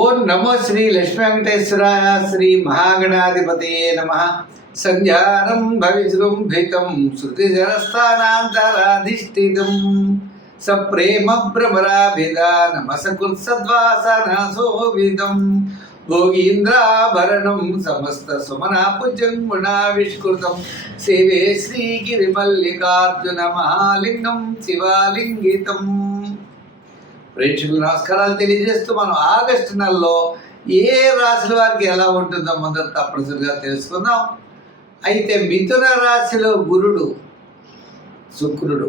ఓం నమో శ్రీ లక్ష్మీ వెంకటేశ్వరాయ శ్రీ మహాగణాధిపతయే నమః. సంధ్యారంభవిజృంభితం శృతిజరస్థానాంతరాధిష్ఠితం సప్రేమ భ్రమరాభిధానమసకృత్సద్వాసనశోభితం భోగీంద్రాభరణం సమస్త సుమనాపుజంగుణావిష్కృతం సేవే శ్రీగిరిమల్లికార్జున మహాలింగం శివాలింగితం. ప్రేక్షకులు నమస్కారాలు తెలియజేస్తూ మనం ఆగస్టు నెలలో ఏ రాశుల వారికి ఎలా ఉంటుందో మొదట తప్పనిసరిగా తెలుసుకుందాం. అయితే మిథున రాశిలో గురుడు, శుక్రుడు,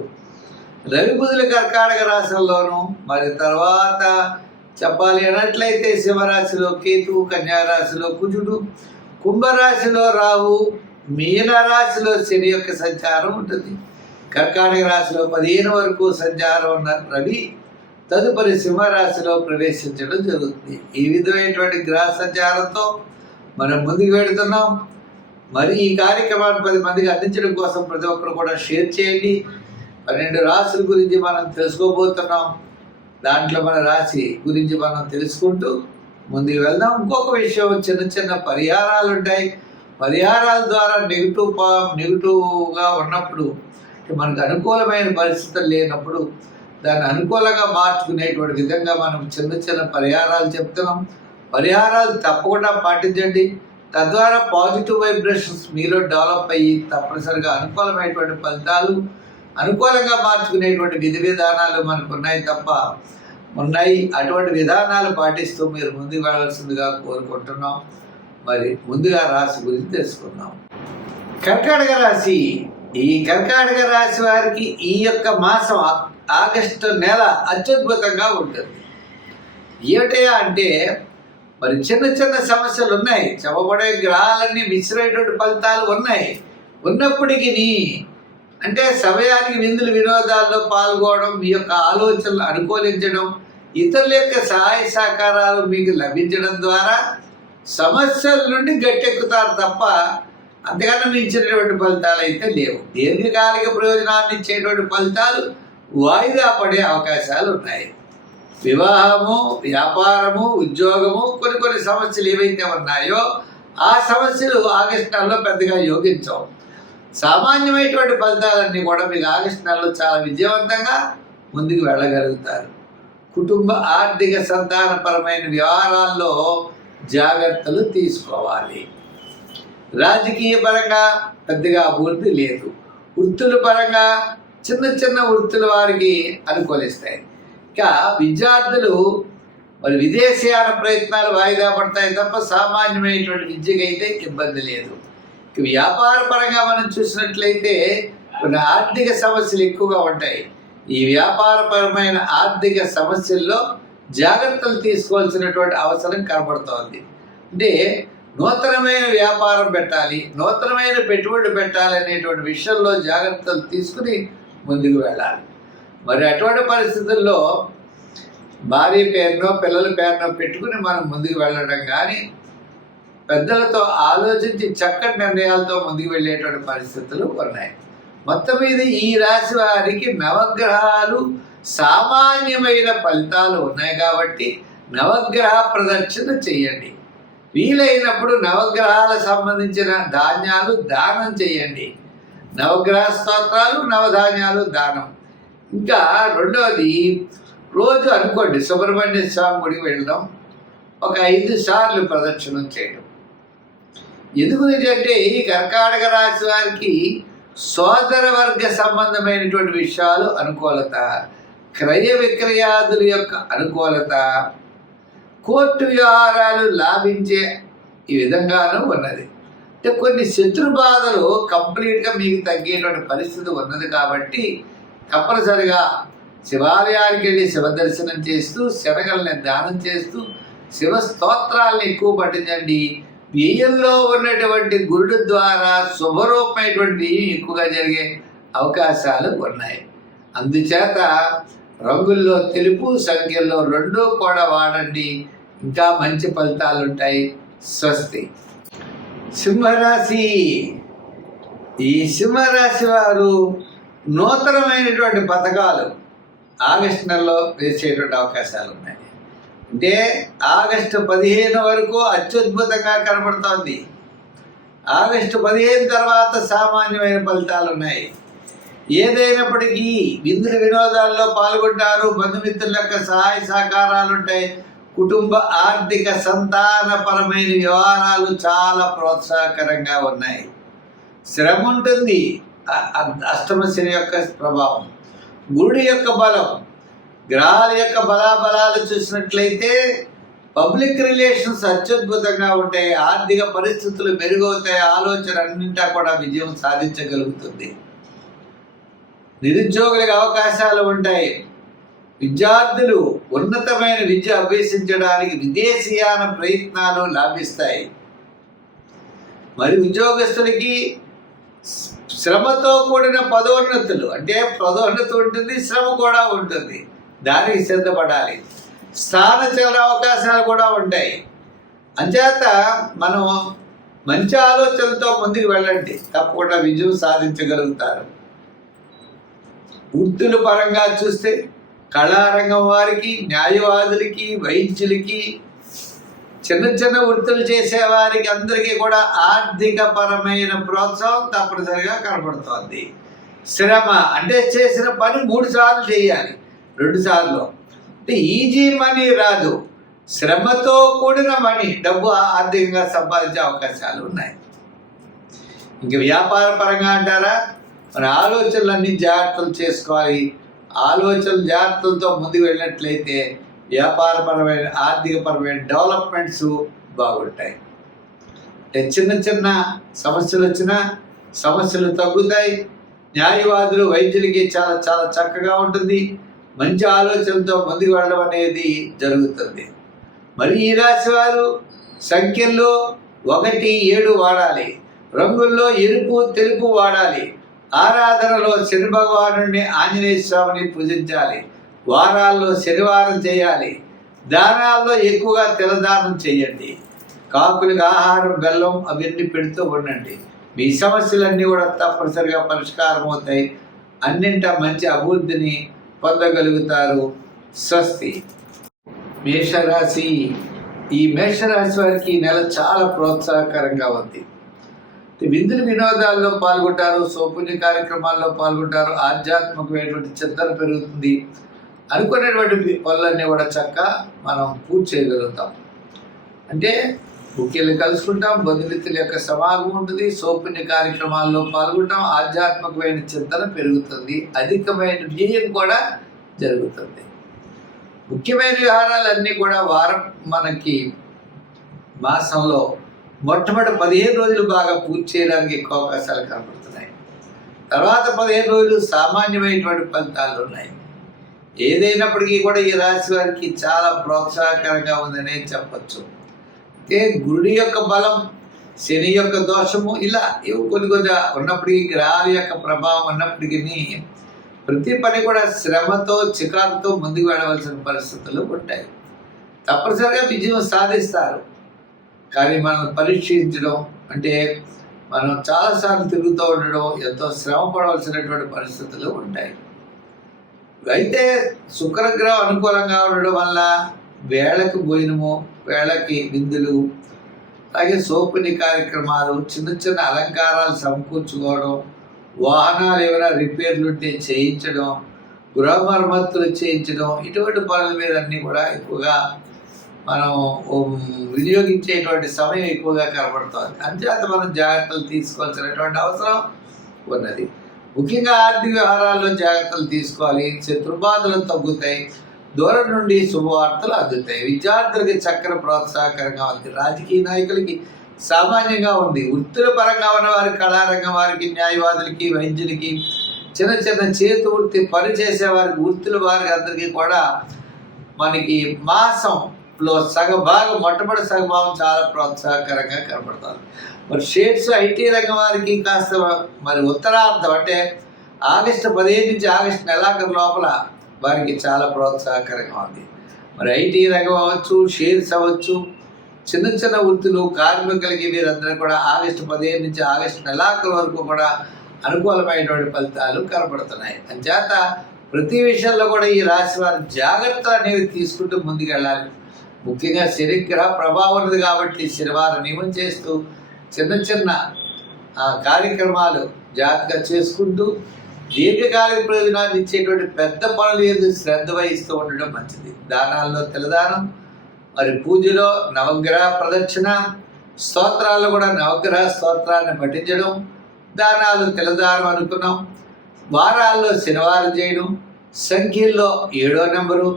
రవి బుధుల కర్కాటక రాశుల్లోనూ, మరి తర్వాత చెప్పాలి అన్నట్లయితే సింహరాశిలో కేతువు, కన్యారాశిలో కుజుడు, కుంభరాశిలో రాహు, మీనరాశిలో శని యొక్క సంచారం ఉంటుంది. కర్కాటక రాశిలో 15 వరకు సంచారం ఉన్న రవి తదుపరి సింహరాశిలో ప్రవేశించడం జరుగుతుంది. ఈ విధమైనటువంటి గ్రహ సంచారంతో మనం ముందుకు వెళుతున్నాం. మరి ఈ కార్యక్రమాన్ని 10 మందికి అందించడం కోసం ప్రతి ఒక్కరు కూడా షేర్ చేయండి. 12 రాశుల గురించి మనం తెలుసుకోబోతున్నాం. దాంట్లో మన రాశి గురించి మనం తెలుసుకుంటూ ముందుకు వెళ్దాం. ఇంకొక విషయం, చిన్న చిన్న పరిహారాలు ఉంటాయి. పరిహారాల ద్వారా నెగిటివ్గా ఉన్నప్పుడు, మనకు అనుకూలమైన పరిస్థితులు లేనప్పుడు దాన్ని అనుకూలంగా మార్చుకునేటువంటి విధంగా మనం చిన్న చిన్న పరిహారాలు చెప్తున్నాం. పరిహారాలు తప్పకుండా పాటించండి. తద్వారా పాజిటివ్ వైబ్రేషన్స్ మీలో డెవలప్ అయ్యి తప్పనిసరిగా అనుకూలమైనటువంటి ఫలితాలు, అనుకూలంగా మార్చుకునేటువంటి విధి విధానాలు మనకు ఉన్నాయి. అటువంటి విధానాలు పాటిస్తూ మీరు ముందుకు వెళ్ళాల్సిందిగా కోరుకుంటున్నాం. మరి ముందుగా రాశి గురించి తెలుసుకుందాం. కర్కాటక రాశి. ఈ కర్కాటక రాశి వారికి ఈ యొక్క మాసం ఆగస్టు నెల అత్యద్భుతంగా ఉంటుంది. ఏమిటయా అంటే, మరి చిన్న చిన్న సమస్యలు ఉన్నాయి. చెప్పబడే గ్రహాలన్నీ మిశ్రమైనటువంటి ఫలితాలు ఉన్నప్పటికీ అంటే సమయానికి విందులు వినోదాల్లో పాల్గొనడం, మీ యొక్క ఆలోచనలు అనుకూలించడం, ఇతరుల యొక్క సహాయ సహకారాలు మీకు లభించడం ద్వారా సమస్యల నుండి గట్టెక్కుతారు తప్ప అంతకన్నా మించినటువంటి ఫలితాలు అయితే లేవు. దీర్ఘకాలిక ప్రయోజనాన్ని ఇచ్చేటువంటి ఫలితాలు వాయిదా పడే అవకాశాలు ఉన్నాయి. వివాహము, వ్యాపారము, ఉద్యోగము, కొన్ని సమస్యలు ఏవైతే ఉన్నాయో ఆ సమస్యలు ఆగస్టు నెలలో పెద్దగా యోగించవు. సామాన్యమైనటువంటి ఫలితాలన్నీ కూడా మీకు ఆగస్టు నెలలో చాలా విజయవంతంగా ముందుకు వెళ్ళగలుగుతారు. కుటుంబ, ఆర్థిక, సంతానపరమైన వ్యవహారాల్లో జాగ్రత్తలు తీసుకోవాలి. రాజకీయ పరంగా పెద్దగా అభివృద్ధి లేదు. వృత్తుల పరంగా చిన్న వృత్తుల వారికి అనుకూలిస్తాయి. ఇంకా విద్యార్థులు మరి విదేశీయాన ప్రయత్నాలు వాయిదా పడతాయి తప్ప సామాన్యమైనటువంటి విద్యకైతే ఇబ్బంది లేదు. ఇక వ్యాపార పరంగా మనం చూసినట్లయితే కొన్ని ఆర్థిక సమస్యలు ఎక్కువగా ఉంటాయి. ఈ వ్యాపారపరమైన ఆర్థిక సమస్యల్లో జాగ్రత్తలు తీసుకోవాల్సినటువంటి అవసరం కనబడుతోంది. అంటే నూతనమైన వ్యాపారం పెట్టాలి, నూతనమైన పెట్టుబడి పెట్టాలి అనేటువంటి విషయంలో జాగ్రత్తలు తీసుకుని ముందుకు వెళ్ళాలి. మరి అటువంటి పరిస్థితుల్లో భార్య పేరునో పిల్లల పేరునో పెట్టుకుని మనం ముందుకు వెళ్ళడం కానీ, పెద్దలతో ఆలోచించి చక్కటి నిర్ణయాలతో ముందుకు వెళ్ళేటువంటి పరిస్థితులు ఉన్నాయి. మొత్తం మీద ఈ రాశి వారికి నవగ్రహాలు సామాన్యమైన ఫలితాలు ఉన్నాయి కాబట్టి నవగ్రహ ప్రదక్షిణ చేయండి. వీలైనప్పుడు నవగ్రహాలకు సంబంధించిన ధాన్యాలు దానం చేయండి. నవగ్రహ స్తోత్రాలు, నవధాన్యాలు దానం. ఇంకా రెండవది, రోజు అనుకోండి సుబ్రహ్మణ్య స్వామి గుడికి వెళ్ళడం, ఒక 5 సార్లు ప్రదక్షిణం చేయడం. ఎందుకు అంటే ఈ కర్కాటక రాశి వారికి సోదర వర్గ సంబంధమైనటువంటి విషయాలు అనుకూలత, క్రయ విక్రయాదుల యొక్క అనుకూలత, కోర్టు వ్యవహారాలు లాభించే ఈ విధంగానూ ఉన్నది. అంటే కొన్ని శత్రు బాధలు కంప్లీట్గా మీకు తగ్గేటువంటి పరిస్థితి ఉన్నది కాబట్టి తప్పనిసరిగా శివాలయానికి వెళ్ళి శివ దర్శనం చేస్తూ, శనగల్ని దానం చేస్తూ, శివ స్తోత్రాలను ఎక్కువ పఠించండి. వ్యయంలో ఉన్నటువంటి గురుడు ద్వారా శుభరూపమైనటువంటి వ్యయం ఎక్కువగా జరిగే అవకాశాలు ఉన్నాయి. అందుచేత రంగుల్లో తెలుపు, సంఖ్యల్లో 2 కూడా వాడండి. ఇంకా మంచి ఫలితాలు ఉంటాయి. స్వస్తి. సింహరాశి. ఈ సింహరాశి వారు నూతనమైనటువంటి పథకాలు ఆగస్టు నెలలో వేసేటువంటి అవకాశాలు ఉన్నాయి. అంటే ఆగస్టు 15 వరకు అత్యద్భుతంగా కనబడుతోంది. ఆగస్టు 15 తర్వాత సామాన్యమైన ఫలితాలు ఉన్నాయి. ఏదైనప్పటికీ విందుల వినోదాల్లో పాల్గొంటారు, బంధుమిత్రుల యొక్క సహాయ సహకారాలు ఉంటాయి. కుటుంబ ఆర్థిక సంతానపరమైన వ్యవహారాలు చాలా ప్రోత్సాహకరంగా ఉన్నాయి. శ్రమ ఉంటుంది. అష్టమ శని యొక్క ప్రభావం, గురుడి యొక్క బలం, గ్రహాల యొక్క బలాబలాలు చూసినట్లయితే పబ్లిక్ రిలేషన్స్ అత్యద్భుతంగా ఉంటాయి. ఆర్థిక పరిస్థితులు మెరుగవుతాయి. ఆలోచన అన్నింటా కూడా విజయం సాధించగలుగుతుంది. నిరుద్యోగులకు అవకాశాలు ఉంటాయి. విద్యార్థులు ఉన్నతమైన విద్య అభ్యసించడానికి విదేశీయాన ప్రయత్నాలు లాభిస్తాయి. మరి ఉద్యోగస్తులకి శ్రమతో కూడిన పదోన్నతులు, అంటే పదోన్నతి ఉంటుంది, శ్రమ కూడా ఉంటుంది, దానికి సిద్ధపడాలి. స్థానచలన అవకాశాలు కూడా ఉంటాయి. అంచేత మనం మంచి ఆలోచనలతో ముందుకు వెళ్ళండి, తప్పకుండా విజయం సాధించగలుగుతారు. వృత్తుల పరంగా చూస్తే కళారంగం వారికి, న్యాయవాదులకి, వైద్యులకి, చిన్న చిన్న వృత్తులు చేసేవారికి అందరికీ కూడా ఆర్థిక పరమైన ప్రోత్సాహం తప్పనిసరిగా కనబడుతోంది. శ్రమ అంటే చేసిన పని 3 సార్లు చేయాలి, 2 సార్లు అంటే ఈజీ మనీ రాదు. శ్రమతో కూడిన మనీ, డబ్బు ఆర్థికంగా సంపాదించే అవకాశాలు ఉన్నాయి. ఇంక వ్యాపార పరంగా అంటారా, మన ఆలోచనలన్నీ జాగ్రత్తలు చేసుకోవాలి. జాగ్రత్తలతో ముందుకు వెళ్ళినట్లయితే వ్యాపారపరమైన, ఆర్థికపరమైన డెవలప్మెంట్స్ బాగుంటాయి. చిన్న చిన్న సమస్యలు వచ్చినా సమస్యలు తగ్గుతాయి. న్యాయవాదులు, వైద్యులకి చాలా చాలా చక్కగా ఉంటుంది. మంచి ఆలోచనలతో ముందుకు వెళ్ళడం అనేది జరుగుతుంది. మరి ఈ రాశి వారు సంఖ్యల్లో 1, 7 వాడాలి. రంగుల్లో ఎరుపు, తెలుపు వాడాలి. ఆరాధనలో శని భగవానుడిని, ఆంజనేయ స్వామిని పూజించాలి. వారాల్లో శనివారం చేయాలి. దానాల్లో ఎక్కువగా తిలదానం చేయండి. కాకులకు ఆహారం, బెల్లం అవన్నీ పెడుతూ ఉండండి. మీ సమస్యలన్నీ కూడా తప్పనిసరిగా పరిష్కారం అవుతాయి. అన్నింటా మంచి అభివృద్ధిని పొందగలుగుతారు. స్వస్తి. మేషరాశి. ఈ మేషరాశి వారికి ఈ నెల చాలా ప్రోత్సాహకరంగా ఉంది. విందుల వినోదాల్లో పాల్గొంటారు, సౌపుణ్య కార్యక్రమాల్లో పాల్గొంటారు, ఆధ్యాత్మికమైనటువంటి చింతన పెరుగుతుంది. అనుకునేటువంటి పనులన్నీ కూడా చక్కగా మనం పూర్తి చేయగలుగుతాం. అంటే ముఖ్యంగా కలుసుకుంటాం, బంధుమిత్రుల యొక్క సమాగమం ఉంటుంది, సౌపుణ్య కార్యక్రమాల్లో పాల్గొంటాం, ఆధ్యాత్మికమైన చింతన పెరుగుతుంది, అధికమైన వ్యయం కూడా జరుగుతుంది. ముఖ్యమైన వ్యవహారాలన్నీ కూడా మనకి మాసంలో మొట్టమొదటి 15 రోజులు బాగా పూర్తి చేయడానికి ఎక్కువ అవకాశాలు కనపడుతున్నాయి. తర్వాత 15 రోజులు సామాన్యమైనటువంటి ఫలితాలు ఉన్నాయి. ఏదైనప్పటికీ కూడా ఈ రాశి వారికి చాలా ప్రోత్సాహకరంగా ఉందనే చెప్పచ్చు. అయితే గురుడి యొక్క బలం, శని యొక్క దోషము, ఇలా కొన్ని ఉన్నప్పటికీ, గ్రహాల యొక్క ప్రభావం ఉన్నప్పటికీ ప్రతి పని కూడా శ్రమతో, చికాకుతో ముందుకు వెళ్ళవలసిన పరిస్థితులు ఉంటాయి. తప్పనిసరిగా విజయం సాధిస్తారు. కానీ మనం పరీక్షించడం అంటే మనం చాలాసార్లు తిరుగుతూ ఉండడం, ఎంతో శ్రమ పడవలసినటువంటి పరిస్థితులు ఉంటాయి. అయితే శుక్రగ్రహం అనుకూలంగా ఉండడం వల్ల వేళకి భోజనము, వేళకి విందులు, అలాగే సౌపుణ్య కార్యక్రమాలు, చిన్న చిన్న అలంకారాలు సమకూర్చుకోవడం, వాహనాలు ఏమైనా రిపేర్లు ఉంటే చేయించడం, గృహ మరమ్మతులు చేయించడం, ఇటువంటి పనుల మీద అన్నీ కూడా ఎక్కువగా మనం వినియోగించేటువంటి సమయం ఎక్కువగా కనబడుతుంది. అంచేత మనం జాగ్రత్తలు తీసుకోవాల్సినటువంటి అవసరం ఉన్నది. ముఖ్యంగా ఆర్థిక వ్యవహారాల్లో జాగ్రత్తలు తీసుకోవాలి. శత్రుబాధలు తగ్గుతాయి, దూరం నుండి శుభవార్తలు అందుతాయి. విద్యార్థులకి చక్కని ప్రోత్సాహకరంగా ఉంది. రాజకీయ నాయకులకి సామాన్యంగా ఉంది. వృత్తుల పరంగా ఉన్న వారికి, కళారంగం వారికి, న్యాయవాదులకి, వైద్యులకి, చిన్న చిన్న చేతి వృత్తి పని చేసే వారికి, వృత్తుల వారికి అందరికీ కూడా మనకి మాసంలో సగభాగం, మొట్టమొదటి సగభాగం చాలా ప్రోత్సాహకరంగా కనపడుతుంది. మరి షేర్స్, ఐటీ రంగం వారికి కాస్త మరి ఉత్తరార్థం అంటే ఆగస్టు 15 నుంచి ఆగస్టు నెలాఖరు లోపల వారికి చాలా ప్రోత్సాహకరంగా ఉంది. మరి ఐటీ రంగం అవ్వచ్చు, షేర్స్ అవ్వచ్చు, చిన్న చిన్న వృత్తులు, కార్మికులకి వీరందరూ కూడా ఆగస్టు 15 నుంచి ఆగస్టు నెలాఖరు వరకు కూడా అనుకూలమైనటువంటి ఫలితాలు కనపడుతున్నాయి. అంచేత ప్రతి విషయంలో కూడా ఈ రాశి వారు జాగ్రత్తలు అనేవి తీసుకుంటూ ముందుకు వెళ్ళాలి. ముఖ్యంగా శనిగ్రహ ప్రభావం ఉన్నది కాబట్టి శనివారం నియమం చేస్తూ చిన్న చిన్న కార్యక్రమాలు జాగ్రత్తగా చేసుకుంటూ దీర్ఘకాలిక ప్రయోజనాలు ఇచ్చేటువంటి పెద్ద పనులు ఏది శ్రద్ధ వహిస్తూ ఉండడం మంచిది. దానాల్లో తెల్లదానం, మరి పూజలో నవగ్రహ ప్రదక్షిణ, స్తోత్రాల్లో కూడా నవగ్రహ స్తోత్రాన్ని పఠించడం, దానాలు తెల్లదానం అనుకున్నాం. వారాల్లో శనివారం చేయడం, సంఖ్యల్లో 7వ నెంబరు,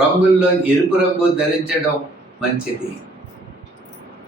రంగుల్లో ఎరుపు రంగు ధరించడం మంచిది.